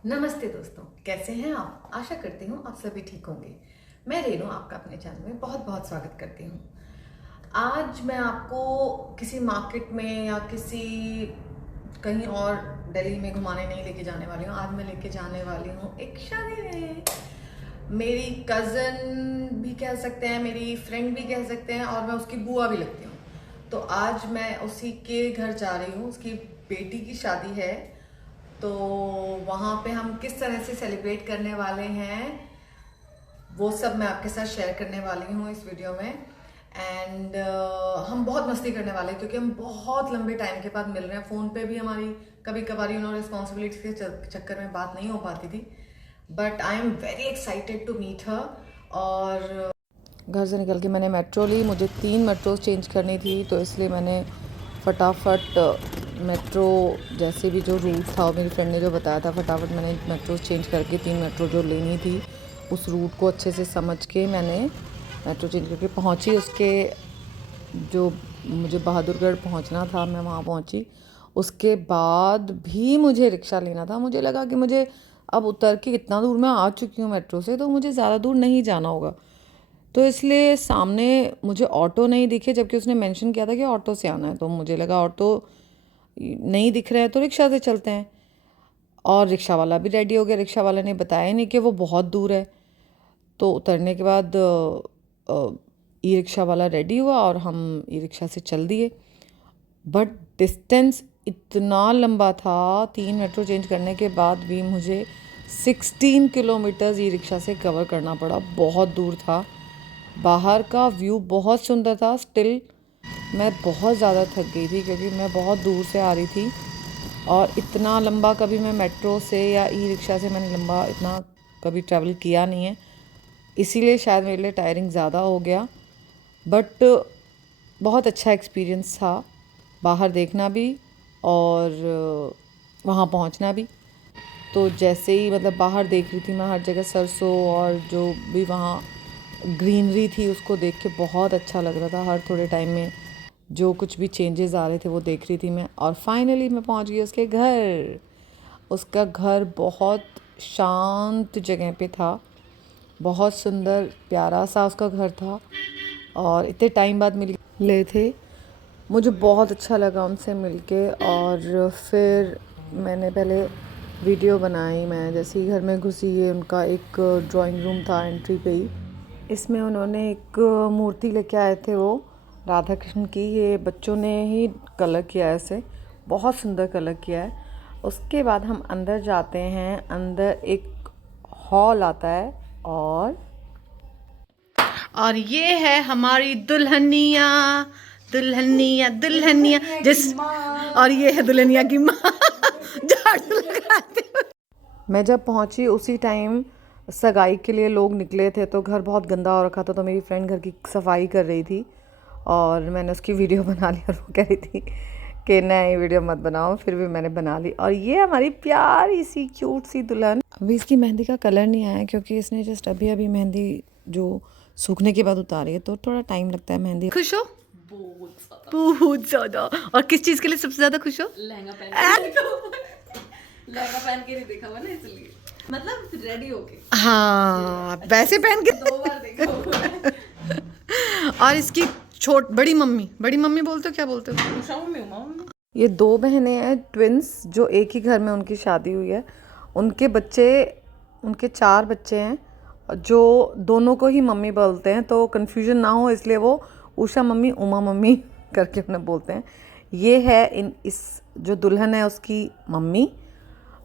नमस्ते दोस्तों, कैसे हैं आप? आशा करती हूँ आप सभी ठीक होंगे। मैं रेनू आपका अपने चैनल में बहुत बहुत स्वागत करती हूँ। आज मैं आपको किसी मार्केट में या किसी कहीं और दिल्ली में घुमाने नहीं लेके जाने वाली हूँ। आज मैं लेके जाने वाली हूँ एक शादी में। मेरी कज़न भी कह सकते हैं, मेरी फ्रेंड भी कह सकते हैं, और मैं उसकी बुआ भी लगती हूँ। तो आज मैं उसी के घर जा रही हूँ, उसकी बेटी की शादी है। तो वहाँ पे हम किस तरह से सेलिब्रेट करने वाले हैं वो सब मैं आपके साथ शेयर करने वाली हूँ इस वीडियो में। एंड हम बहुत मस्ती करने वाले हैं क्योंकि हम बहुत लंबे टाइम के बाद मिल रहे हैं। फ़ोन पे भी हमारी कभी कभार रिस्पॉन्सिबिलिटी के चक्कर में बात नहीं हो पाती थी, but I am very excited to meet her. और घर से निकल के मैंने मेट्रो ली। मुझे 3 मेट्रो चेंज करनी थी, तो इसलिए मैंने फटाफट मेट्रो जैसे भी जो रूट था, और मेरी फ्रेंड ने जो बताया था, फटाफट मैंने मेट्रो चेंज करके 3 मेट्रो जो लेनी थी उस रूट को अच्छे से समझ के मैंने मेट्रो चेंज करके पहुंची। उसके जो मुझे बहादुरगढ़ पहुंचना था मैं वहां पहुंची। उसके बाद भी मुझे रिक्शा लेना था। मुझे लगा कि मुझे अब उतर के इतना दूर मैं आ चुकी हूँ मेट्रो से, तो मुझे ज़्यादा दूर नहीं जाना होगा। तो इसलिए सामने मुझे ऑटो नहीं दिखे, जबकि उसने मेंशन किया था कि ऑटो से आना है। तो मुझे लगा ऑटो नहीं दिख रहा है तो रिक्शा से चलते हैं। और रिक्शा वाला भी रेडी हो गया। रिक्शा वाला ने बताया नहीं कि वो बहुत दूर है। तो उतरने के बाद ई रिक्शा वाला रेडी हुआ और हम ई रिक्शा से चल दिए। बट डिस्टेंस इतना लंबा था, 3 मेट्रो चेंज करने के बाद भी मुझे 16 किलोमीटर्स ई रिक्शा से कवर करना पड़ा। बहुत दूर था। बाहर का व्यू बहुत सुंदर था। स्टिल मैं बहुत ज़्यादा थक गई थी क्योंकि मैं बहुत दूर से आ रही थी, और इतना लंबा कभी मैं मेट्रो से या ई रिक्शा से मैंने लंबा इतना कभी ट्रैवल किया नहीं है। इसीलिए शायद मेरे लिए टायरिंग ज़्यादा हो गया। बट बहुत अच्छा एक्सपीरियंस था, बाहर देखना भी और वहाँ पहुँचना भी। तो जैसे ही बाहर देख रही थी मैं, हर जगह सरसों और जो भी वहाँ ग्रीनरी थी उसको देख के बहुत अच्छा लग रहा था। हर थोड़े टाइम में जो कुछ भी चेंजेस आ रहे थे वो देख रही थी मैं। और फाइनली मैं पहुँच गई उसके घर। उसका घर बहुत शांत जगह पे था। बहुत सुंदर प्यारा सा उसका घर था, और इतने टाइम बाद मिल ले थे। मुझे बहुत अच्छा लगा उनसे मिलके। और फिर मैंने पहले वीडियो बनाई। मैं जैसे ही घर में घुसी, ये उनका एक ड्राइंग रूम था एंट्री पे ही। इसमें उन्होंने एक मूर्ति लेके आए थे, वो राधा कृष्ण की। ये बच्चों ने ही कलर किया है इसे, बहुत सुंदर कलर किया है। उसके बाद हम अंदर जाते हैं। अंदर एक हॉल आता है, और ये है हमारी दुल्हनिया। दुल्हनिया दुल्हनिया जिस और ये है दुल्हनिया की माँ झाड़ू लगाते हुए। मैं जब पहुंची उसी टाइम सगाई के लिए लोग निकले थे, तो घर बहुत गंदा हो रखा था। तो मेरी फ्रेंड घर की सफाई कर रही थी और मैंने उसकी वीडियो बना ली, और वो कह रही थी कि नहीं वीडियो मत बनाओ। फिर भी मैंने बना ली। और ये हमारी प्यारी सी क्यूट सी दुल्हन। अभी इसकी मेहंदी का कलर नहीं आया क्योंकि इसने जस्ट अभी अभी मेहंदी जो सूखने के बाद उतारी है, तो थोड़ा टाइम लगता है मेहंदी। खुश हो? बहुत ज्यादा। और किस चीज के लिए सबसे ज्यादा खुश हो? लहंगा पहन के लहंगा पहन के नहीं देखा हुआ ना, इसलिए रेडी होके। हाँ, वैसे पहन के 2 बार देखा हुआ है। और इसकी बड़ी मम्मी, बड़ी मम्मी बोलते हो, क्या बोलते हो? Usha mummy, Uma mummy. ये 2 बहनें हैं, ट्विंस, जो एक ही घर में उनकी शादी हुई है। उनके बच्चे, उनके 4 बच्चे हैं, जो दोनों को ही मम्मी बोलते हैं, तो कन्फ्यूजन ना हो इसलिए वो उषा मम्मी उमा मम्मी करके उन्हें बोलते हैं। ये है इस जो दुल्हन है उसकी मम्मी,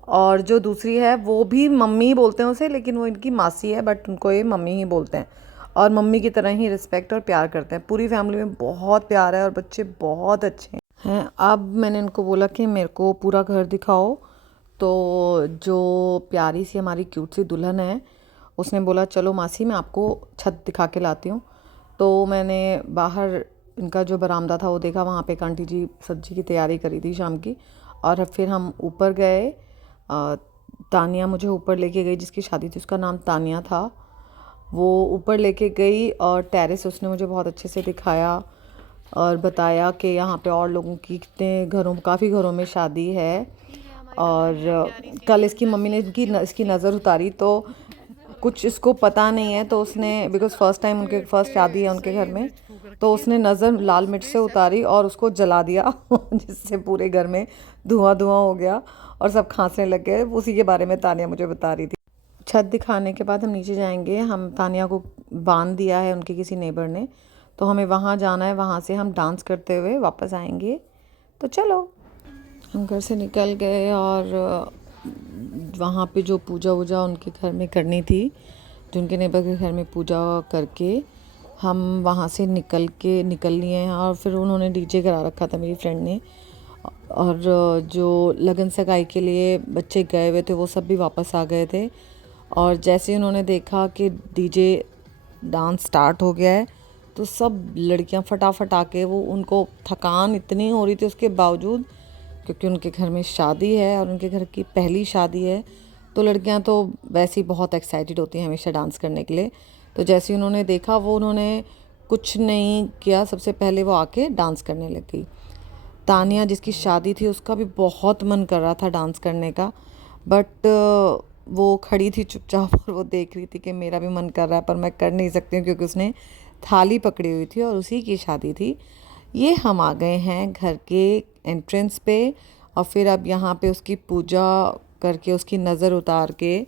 और जो दूसरी है वो भी मम्मी बोलते हैं उसे, लेकिन वो इनकी मासी है, बट उनको ये मम्मी ही बोलते हैं, और मम्मी की तरह ही रिस्पेक्ट और प्यार करते हैं। पूरी फैमिली में बहुत प्यार है और बच्चे बहुत अच्छे हैं। अब मैंने इनको बोला कि मेरे को पूरा घर दिखाओ। तो जो प्यारी सी हमारी क्यूट सी दुल्हन है, उसने बोला चलो मासी मैं आपको छत दिखा के लाती हूँ। तो मैंने बाहर इनका जो बरामदा था वो देखा। वहाँ पे एक आंटी जी सब्जी की तैयारी करी थी शाम की। और फिर हम ऊपर गए। तानिया मुझे ऊपर लेके गई, जिसकी शादी थी उसका नाम तानिया था। वो ऊपर लेके गई और टेरेस उसने मुझे बहुत अच्छे से दिखाया और बताया कि यहाँ पे और लोगों की काफ़ी घरों में शादी है। और कल इसकी मम्मी ने इसकी नज़र उतारी तो कुछ इसको पता नहीं है, तो उसने बिकॉज़ फर्स्ट टाइम उनके फर्स्ट शादी है उनके घर में, तो उसने नज़र लाल मिर्च से उतारी और उसको जला दिया जिससे पूरे घर में धुआं धुआं हो गया और सब खांसने लग गए। उसी के बारे में तानिया मुझे बता रही थी। छत दिखाने के बाद हम नीचे जाएंगे। हम तानिया को बांध दिया है उनके किसी नेबर ने, तो हमें वहाँ जाना है, वहाँ से हम डांस करते हुए वापस आएंगे। तो चलो, हम घर से निकल गए और वहाँ पे जो पूजा वूजा उनके घर में करनी थी, जो उनके नेबर के घर में पूजा करके हम वहाँ से निकल लिए हैं। और फिर उन्होंने डीजे करा रखा था मेरी फ्रेंड ने, और जो लगन सगाई के लिए बच्चे गए हुए थे वो सब भी वापस आ गए थे। और जैसे ही उन्होंने देखा कि डीजे डांस स्टार्ट हो गया है तो सब लड़कियां फटाफट आके, वो उनको थकान इतनी हो रही थी उसके बावजूद, क्योंकि उनके घर में शादी है और उनके घर की पहली शादी है, तो लड़कियां तो वैसे ही बहुत एक्साइटेड होती हैं हमेशा डांस करने के लिए। तो जैसे ही उन्होंने देखा, वो उन्होंने कुछ नहीं किया, सबसे पहले वो आके डांस करने लग गई। तानिया जिसकी शादी थी उसका भी बहुत मन कर रहा था डांस करने का, बट वो खड़ी थी चुपचाप और वो देख रही थी कि मेरा भी मन कर रहा है पर मैं कर नहीं सकती हूँ, क्योंकि उसने थाली पकड़ी हुई थी और उसी की शादी थी। ये हम आ गए हैं घर के एंट्रेंस पे, और फिर अब यहाँ पे उसकी पूजा करके उसकी नज़र उतार के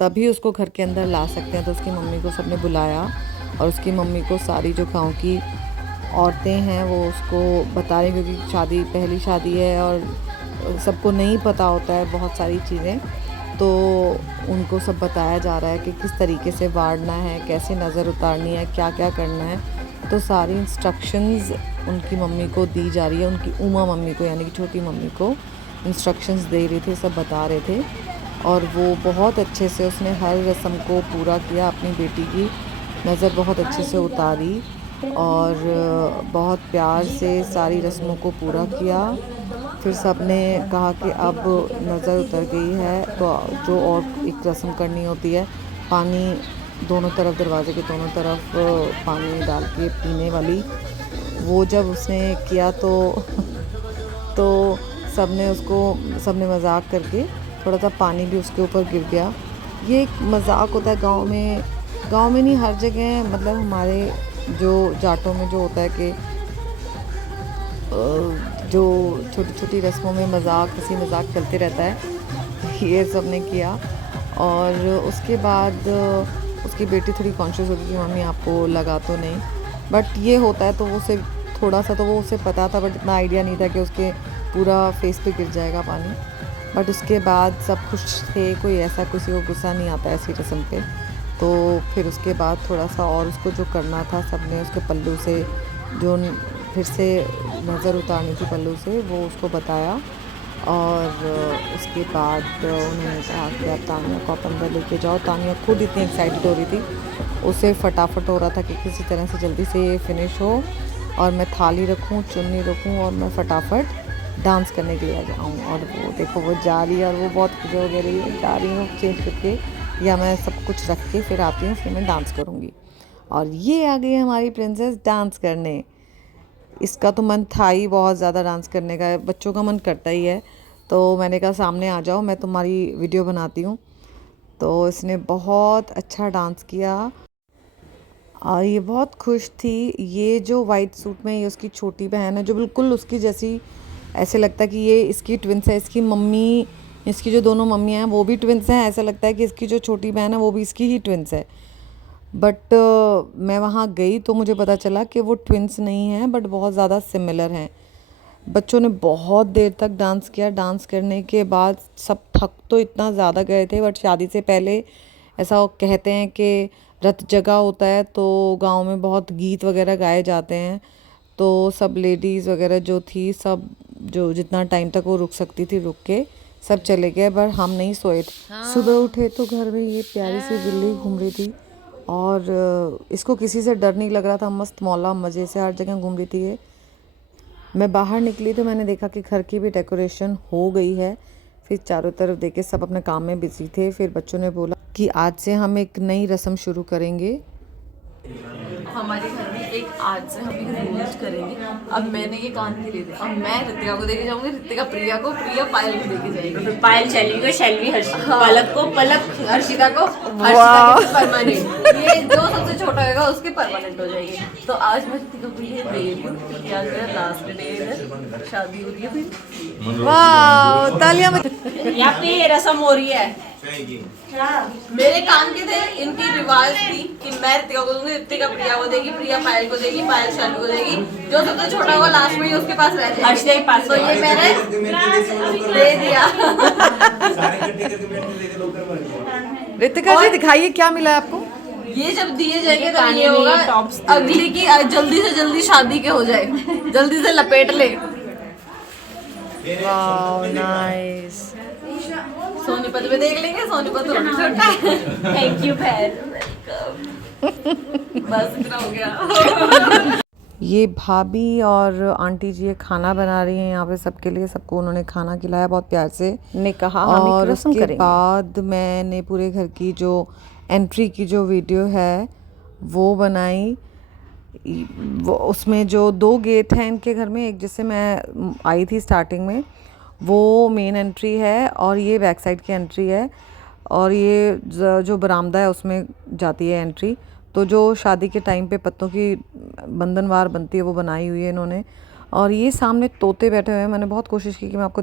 तभी उसको घर के अंदर ला सकते हैं। तो उसकी मम्मी को सबने बुलाया और उसकी मम्मी को सारी जो गाँव की औरतें हैं वो उसको बता रही, क्योंकि शादी पहली शादी है और सबको नहीं पता होता है बहुत सारी चीज़ें, तो उनको सब बताया जा रहा है कि किस तरीके से वाड़ना है, कैसे नज़र उतारनी है, क्या क्या करना है। तो सारी इंस्ट्रक्शंस उनकी मम्मी को दी जा रही है, उनकी उमा मम्मी को, यानी कि छोटी मम्मी को इंस्ट्रक्शंस दे रहे थे, सब बता रहे थे। और वो बहुत अच्छे से उसने हर रस्म को पूरा किया, अपनी बेटी की नज़र बहुत अच्छे से उतारी और बहुत प्यार से सारी रस्मों को पूरा किया। फिर सब ने कहा कि अब नज़र उतर गई है, तो जो और एक रस्म करनी होती है, पानी दोनों तरफ, दरवाजे के दोनों तरफ पानी डाल के पीने वाली, वो जब उसने किया तो सबने मजाक करके थोड़ा सा पानी भी उसके ऊपर गिर गया। ये एक मजाक होता है गांव में नहीं, हर जगह, मतलब हमारे जो जाटों में जो होता है कि जो छोटी छोटी रस्मों में हंसी मजाक चलते रहता है, ये सब ने किया। और उसके बाद उसकी बेटी थोड़ी कॉन्शियस होगी कि मम्मी आपको लगा तो नहीं, बट ये होता है, तो वो उसे थोड़ा सा, तो वो उसे पता था, बट इतना आइडिया नहीं था कि उसके पूरा फेस पे गिर जाएगा पानी। बट उसके बाद सब खुश थे, कोई ऐसा किसी को गुस्सा नहीं आता ऐसी रस्म पे। तो फिर उसके बाद थोड़ा सा और उसको जो करना था, सब ने उसके पल्लू से जो फिर से नज़र उतारनी थी पल्लू से, वो उसको बताया। और उसके बाद उन्होंने कहा कि आप तानिया को आप अंदर लेके जाओ। तानिया खुद इतनी एक्साइटेड हो रही थी, उसे फटाफट हो रहा था कि किसी तरह से जल्दी से ये फिनिश हो और मैं थाली रखूं, चुन्नी रखूं और मैं फटाफट डांस करने के लिए आ जाऊँ। और वो देखो वो जा रही है और वो बहुत खुश हो गई है, जा रही हूँ चेंज करके, या मैं सब कुछ रख के फिर आती हूँ, फिर मैं डांस करूँगी। और ये आ गई हमारी प्रिंसेस डांस करने। इसका तो मन था ही बहुत ज़्यादा डांस करने का, बच्चों का मन करता ही है, तो मैंने कहा सामने आ जाओ, मैं तुम्हारी वीडियो बनाती हूँ। तो इसने बहुत अच्छा डांस किया और ये बहुत खुश थी। ये जो वाइट सूट में, ये उसकी छोटी बहन है जो बिल्कुल उसकी जैसी, ऐसे लगता है कि ये इसकी ट्विंस है। इसकी मम्मी, इसकी जो दोनों मम्मियाँ हैं वो भी ट्विंस हैं, ऐसा लगता है कि इसकी जो छोटी बहन है वो भी इसकी ही ट्विंस है। बट मैं वहाँ गई तो मुझे पता चला कि वो ट्विंस नहीं हैं, बट बहुत ज़्यादा सिमिलर हैं। बच्चों ने बहुत देर तक डांस किया। डांस करने के बाद सब थक तो इतना ज़्यादा गए थे, बट शादी से पहले ऐसा कहते हैं कि रथ जगह होता है, तो गांव में बहुत गीत वगैरह गाए जाते हैं। तो सब लेडीज़ वगैरह जो थी, सब जो जितना टाइम तक वो रुक सकती थी रुक के सब चले गए, पर हम नहीं सोए थे। सुबह उठे तो घर में ये प्यारी सी बिल्ली घूम रही थी और इसको किसी से डर नहीं लग रहा था, मस्त मौला मज़े से हर जगह घूम रही थी ये। मैं बाहर निकली तो मैंने देखा कि घर की भी डेकोरेशन हो गई है। फिर चारों तरफ देखे सब अपने काम में बिजी थे। फिर बच्चों ने बोला कि आज से हम एक नई रस्म शुरू करेंगे। हमारे घर में एक आज से हम एक रोज करेंगे। अब मैंने ये कान के लिए दिया, अब मैं रितिका को देके जाऊंगी, रितिका प्रिया को, प्रिया पायल को देके जाएगी, फिर पायल शैलवी को, शैलवी पलक को, पलक हर्षिता को, हर्षिता के परमानेंट, ये जो सबसे छोटा होगा उसके परमानेंट हो जाएगी। तो आज मैं रितिका को ये दे रही हूँ क्योंकि आज मेरा लास्ट डे है, शादी हो रही है फिर। वाह, तालियां यहाँ पे रसम हो रही है। मेरे कान के थे, इनकी रिवाज थी कि मैं रितिका को दूंगी, रितिका प्रिया को देगी, प्रिया पायल को देगी, पायल शालू को देगी, जो सबसे छोटा होगा लास्ट में ही उसके पास रह जाएगा। हर्षिता के पास। तो ये मैंने दे दिया। रितिका जी दिखाइए क्या मिला है आपको। ये जब दिए जाएंगे तो ये होगा अगली की जल्दी से जल्दी शादी के हो जाए, जल्दी से लपेट ले। Wow nice. सोनीपत में देख लेंगे, सोनीपत थोड़ा छोटा है। थैंक यू बहन। बस इतना हो गया। ये भाभी और आंटी जी ये खाना बना रही हैं यहाँ पे सबके लिए, सबको उन्होंने खाना खिलाया बहुत प्यार से। ने कहा हम और एक रस्म उसके करेंगे। बाद मैंने पूरे घर की जो एंट्री की जो वीडियो है वो बनाई। वो उसमें जो 2 गेट हैं इनके घर में, एक जिससे मैं आई थी स्टार्टिंग में, वो मेन एंट्री है और ये बैक साइड की एंट्री है, और ये जो बरामदा है उसमें जाती है एंट्री। तो जो शादी के टाइम पे पत्तों की बंधनवार बनती है वो बनाई हुई है इन्होंने। और ये सामने तोते बैठे हुए हैं, मैंने बहुत कोशिश की कि मैं आपको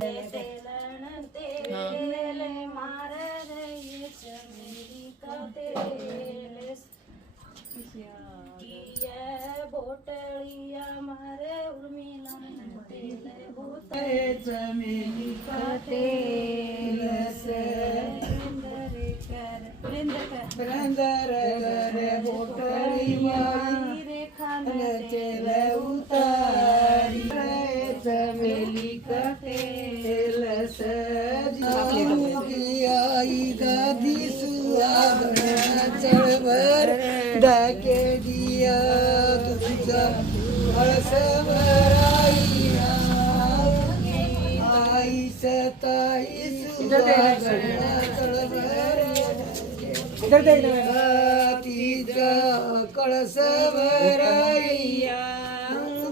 कळस भराइया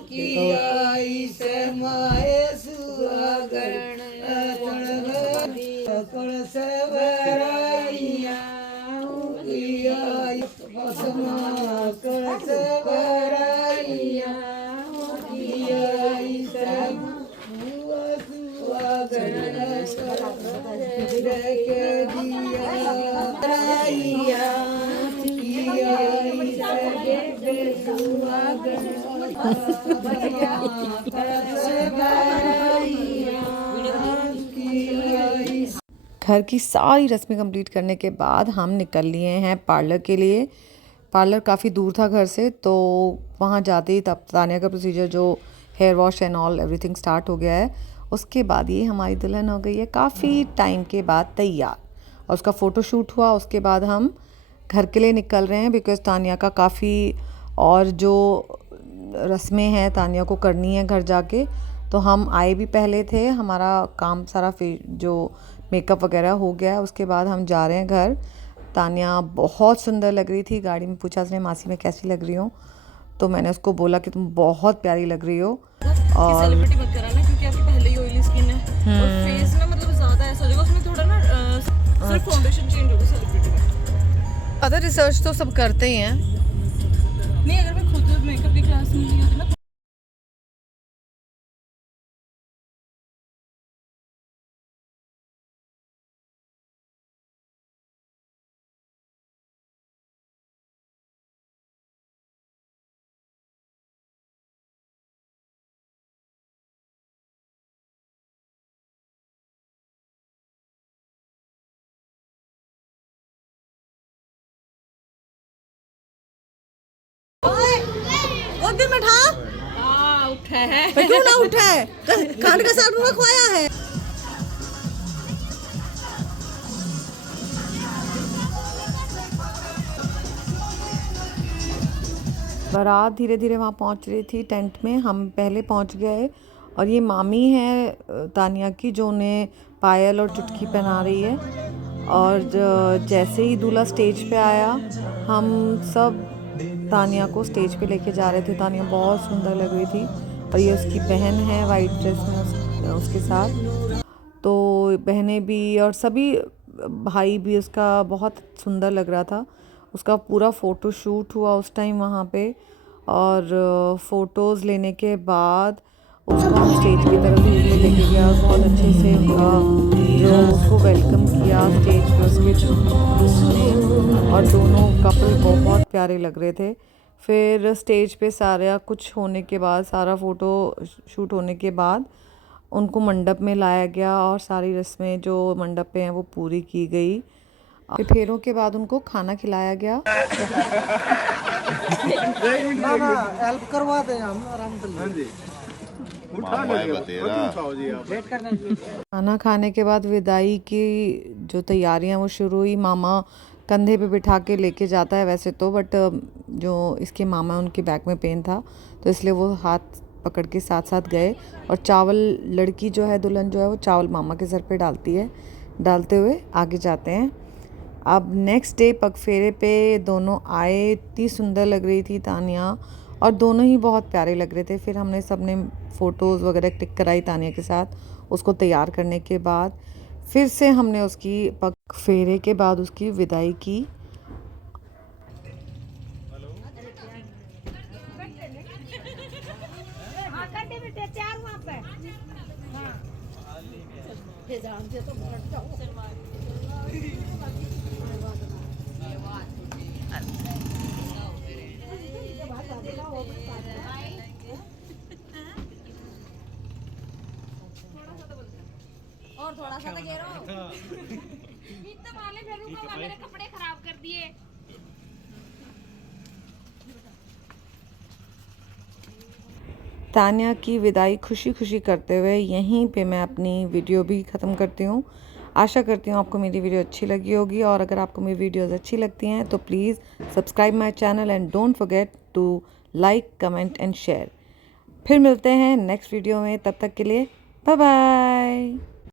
की आई समाय सुहागण कळस भराइया की आई कळस भराइया की आई सुहागण के दिया भराइया घर की सारी रस्में कंप्लीट करने के बाद हम निकल लिए हैं पार्लर के लिए। पार्लर काफ़ी दूर था घर से, तो वहाँ जाते ही तब तानिया का प्रोसीजर जो hair wash and all everything start हो गया है। उसके बाद ये हमारी दुल्हन हो गई है काफ़ी टाइम के बाद तैयार, और उसका फ़ोटो शूट हुआ। उसके बाद हम घर के लिए निकल रहे हैं बिकॉज़ तानिया का काफ़ी और जो रस्में हैं तानिया को करनी है घर जाके। तो हम आए भी पहले थे, हमारा काम सारा जो मेकअप वगैरह हो गया है। उसके बाद हम जा रहे हैं घर। तानिया बहुत सुंदर लग रही थी, गाड़ी में पूछा उसने मासी मैं कैसी लग रही हूँ, तो मैंने उसको बोला कि तुम बहुत प्यारी लग रही हो। और सेलिब्रिटी मत कराना क्योंकि आपकी पहले ही ऑयली स्किन है और फेस ना मतलब ज्यादा ऐसा हो जाएगा, उसमें थोड़ा ना सिर्फ फाउंडेशन चेंज होगा सेलिब्रिटी में। अदर रिसर्च तो सब करते ही हैं। नहीं अगर मैं खुद मेकअप की क्लास में नहीं होती ना। दिन में था उठा है क्यों ना उठा है, खांड का साग में खोया है। बारात धीरे धीरे वहाँ पहुँच रही थी टेंट में, हम पहले पहुँच गए। और ये मामी है तानिया की जो उन्हें पायल और चुटकी पहना रही है। और जैसे ही दूल्हा स्टेज पे आया हम सब तानिया को स्टेज पे लेके जा रहे थे। तानिया बहुत सुंदर लग रही थी और ये उसकी बहन है वाइट ड्रेस में उसके साथ। तो बहनें भी और सभी भाई भी उसका बहुत सुंदर लग रहा था। उसका पूरा फ़ोटो शूट हुआ उस टाइम वहाँ पे और फ़ोटोज़ लेने के बाद उसको हम स्टेज की तरफ लेके गया। बहुत अच्छे से उनका जो उसको वेलकम किया स्टेज पे उसके और दोनों कपल बहुत प्यारे लग रहे थे। फिर स्टेज पे सारा कुछ होने के बाद, सारा फ़ोटो शूट होने के बाद उनको मंडप में लाया गया और सारी रस्में जो मंडप पे हैं वो पूरी की गई। फिर फेरों के बाद उनको खाना खिलाया गया। हेल्प करवा दें हम आराम से। खाना खाने के बाद विदाई की जो तैयारियां वो शुरू हुई। मामा कंधे पे बिठा के लेके जाता है वैसे तो, बट जो इसके मामा उनके बैक में पेन था तो इसलिए वो हाथ पकड़ के साथ साथ गए और चावल, लड़की जो है दुल्हन जो है वो चावल मामा के सर पे डालती है। डालते हुए आगे जाते हैं। अब नेक्स्ट डे पगफेरे पे दोनों आए। इतनी सुंदर लग रही थी तानिया और दोनों ही बहुत प्यारे लग रहे थे। फिर हमने सबने फ़ोटोज़ वगैरह क्लिक कराई तानिया के साथ। उसको तैयार करने के बाद फिर से हमने उसकी पगफेरे के बाद उसकी विदाई की। और थोड़ा सा तो घेरो इतना मारले फिर रुको, मेरे कपड़े खराब कर दिए। तानिया की विदाई खुशी खुशी करते हुए यहीं पे मैं अपनी वीडियो भी ख़त्म करती हूँ। आशा करती हूँ आपको मेरी वीडियो अच्छी लगी होगी और अगर आपको मेरी वीडियोज़ अच्छी लगती हैं तो please subscribe my channel and don't forget to like, comment and share. फिर मिलते हैं नेक्स्ट वीडियो में, तब तक के लिए बाय बाय।